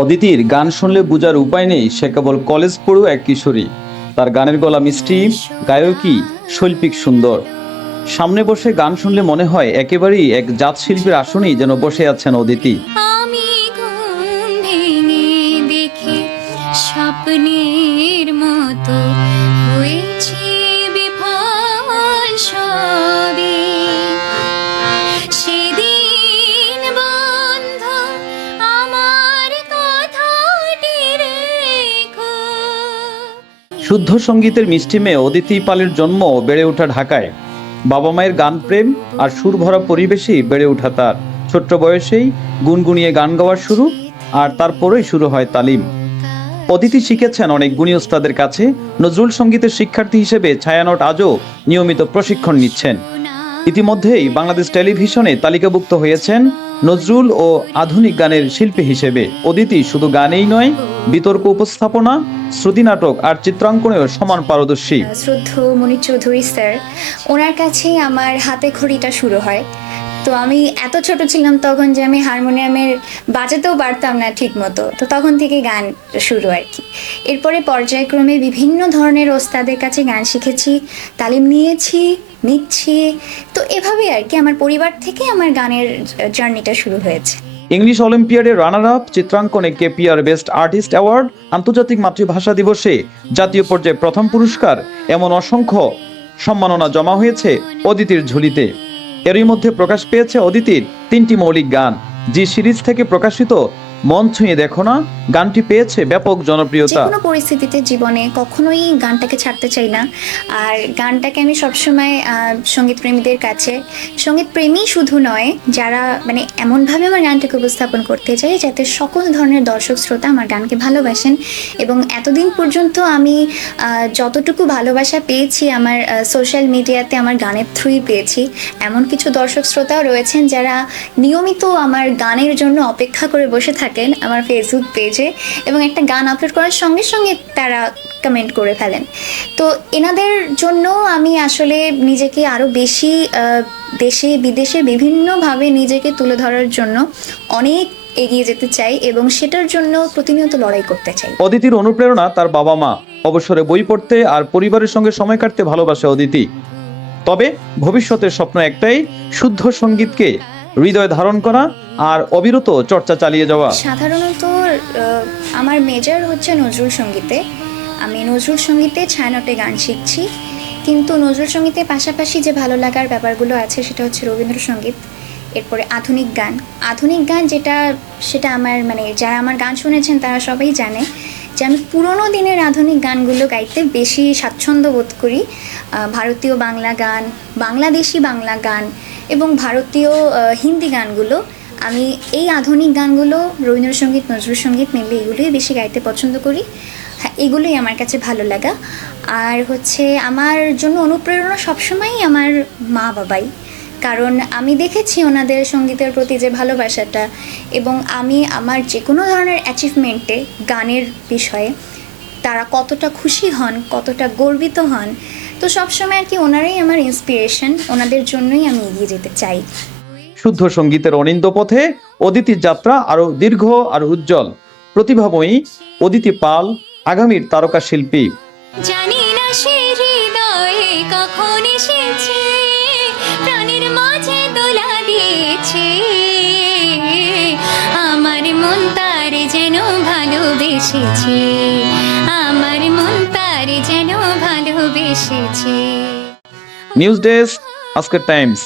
অদিতির গান শুনলে বোঝার উপায় নেই, সে কেবল কলেজ পড়ু এক কিশোরী। তার গানের গলা মিষ্টি গায়কী শৈল্পিক সুন্দর। সামনে বসে গান শুনলে মনে হয় একেবারেই এক জাত শিল্পীর আসনেই যেন বসে আছেন অদিতি। শুদ্ধ সঙ্গীতের মিষ্টি মেয়ে অদিতি পালের জন্ম বেড়ে ওঠা ঢাকায়। বাবা মায়ের গান প্রেম আর সুর ভরা পরিবেশেই বেড়ে ওঠা তার। ছোট্ট বয়সেই গুনগুনিয়ে গান গাওয়ার শুরু আর তারপরেই শুরু হয় তালিম। অদিতি শিখেছেন অনেক গুণী ওস্তাদের কাছে। নজরুল সঙ্গীতের শিক্ষার্থী হিসেবে ছায়ানট আজও নিয়মিত প্রশিক্ষণ নিচ্ছেন। ইতিমধ্যেই বাংলাদেশ টেলিভিশনে তালিকাভুক্ত হয়েছেন নজরুল ও আধুনিক গানের শিল্পী হিসেবে। অদিতি শুধু গানেই নয়, বিতর্ক উপস্থাপনা শ্রুতি নাটক আর চিত্রাঙ্কনেও সমান পারদর্শী। শ্রদ্ধ মনির চৌধুরী স্যার, ওনার কাছেই আমার হাতে খড়িটা শুরু হয়। তো আমি এত ছোট ছিলাম তখন যে আমি হারমোনিয়ামের বাজাতেও পারতাম না ঠিক মতো তো তখন থেকে গান শুরু আর কি। এরপরে পর্যায়ক্রমে বিভিন্ন ধরনের ওস্তাদের কাছে গান শিখেছি, তালিম নিয়েছি, নিচ্ছি। তো এভাবেই আর কি আমার পরিবার থেকে আমার গানের জার্নিটা শুরু হয়েছে। ইংলিশ অলিম্পিয়াডের রানার আপ চিত্রাঙ্কনে কেপিআর বেস্ট আর্টিস্ট অ্যাওয়ার্ড আন্তর্জাতিক মাতৃভাষা দিবসে জাতীয় পর্যায়ে প্রথম পুরস্কার, এমন অসংখ্য সম্মাননা জমা হয়েছে অদিতির ঝুলিতে। এরই মধ্যে প্রকাশ পেয়েছে অদিতির তিনটি মৌলিক গান। জি সিরিজ থেকে প্রকাশিত মন ছুঁয়ে দেখো না, গানটি পেয়েছে ব্যাপক জনপ্রিয়তা। কোনো পরিস্থিতিতে জীবনে কখনোই গানটাকে ছাড়তে চাই না। আর গানটাকে আমি সবসময় সংগীত প্রেমীদের কাছে সংগীত প্রেমী শুধু নয়, যারা মানে এমনভাবে আমার গানটাকে উপস্থাপন করতে চাই যাতে সকল ধরনের দর্শক শ্রোতা আমার গানকে ভালোবাসেন। এবং এতদিন পর্যন্ত আমি যতটুকু ভালোবাসা পেয়েছি আমার সোশ্যাল মিডিয়াতে আমার গানের থ্রুই পেয়েছি। এমন কিছু দর্শক শ্রোতাও রয়েছেন যারা নিয়মিত আমার গানের জন্য অপেক্ষা করে বসে থাকেন আমার ফেসবুক পেজে এবং একটা গান আপলোড করার সঙ্গে সঙ্গে তারা কমেন্ট করে ফেলেন। তো এনাদের জন্য আমি আসলে নিজেকে আরও বেশি দেশে, বিদেশে বিভিন্নভাবে নিজেকে তুলে ধরার জন্য অনেক এগিয়ে যেতে চাই এবং সেটার জন্য প্রতিনিয়ত লড়াই করতে চাই। অদিতির অনুপ্রেরণা তার বাবা মা অবসরে বই পড়তে আর পরিবারের সঙ্গে সময় কাটতে ভালোবাসে অদিতি। তবে ভবিষ্যতের স্বপ্ন একটাই, শুদ্ধ সঙ্গীতকে হৃদয়ে ধারণ করা আর অবিরত চর্চা চালিয়ে যাওয়া। সাধারণত আমার মেজর হচ্ছে নজরুল সঙ্গীতে। আমি নজরুল সঙ্গীতে ছায়ানটে গান শিখছি। কিন্তু নজরুল সঙ্গীতের পাশাপাশি যে ভালো লাগার ব্যাপারগুলো আছে, সেটা হচ্ছে রবীন্দ্রসঙ্গীত, এরপরে আধুনিক গান। আধুনিক গান যেটা, সেটা আমার মানে যারা আমার গান শুনেছেন, তারা সবাই জানে যে আমি পুরোনো দিনের আধুনিক গানগুলো গাইতে বেশি স্বাচ্ছন্দ্য বোধ করি। ভারতীয় বাংলা গান, বাংলাদেশি বাংলা গান এবং ভারতীয় হিন্দি গানগুলো, আমি এই আধুনিক গানগুলো রবীন্দ্রসঙ্গীত, নজরুল সংগীত মিলে এগুলোই বেশি গাইতে পছন্দ করি। হ্যাঁ এগুলোই আমার কাছে ভালো লাগা। আর হচ্ছে আমার জন্য অনুপ্রেরণা সবসময়ই আমার মা বাবাই। কারণ আমি দেখেছি ওনাদের সঙ্গীতের প্রতি যে ভালোবাসাটা এবং আমি আমার যে কোনো ধরনের অ্যাচিভমেন্টে গানের বিষয়ে তারা কতটা খুশি হন, কতটা গর্বিত হন তো সবসময় আর কি ওনারাই আমার ইন্সপিরেশন ওনাদের জন্যই আমি এগিয়ে যেতে চাই। শুদ্ধ সঙ্গীতের অনিন্দ পথে অদিতির যাত্রা আরও দীর্ঘ আর উজ্জ্বল। প্রতিভাময়ী অদিতি পাল আগামীর তারকা শিল্পী। জানি না সে হৃদয়ে কখন এসেছে প্রাণের মাঝে দোলা দিয়েছে। আমার মন তার যেন ভালোবেসেছে আমার মন তার যেন ভালোবেসেছে নিউজ ডেস্ক আজকের টাইমস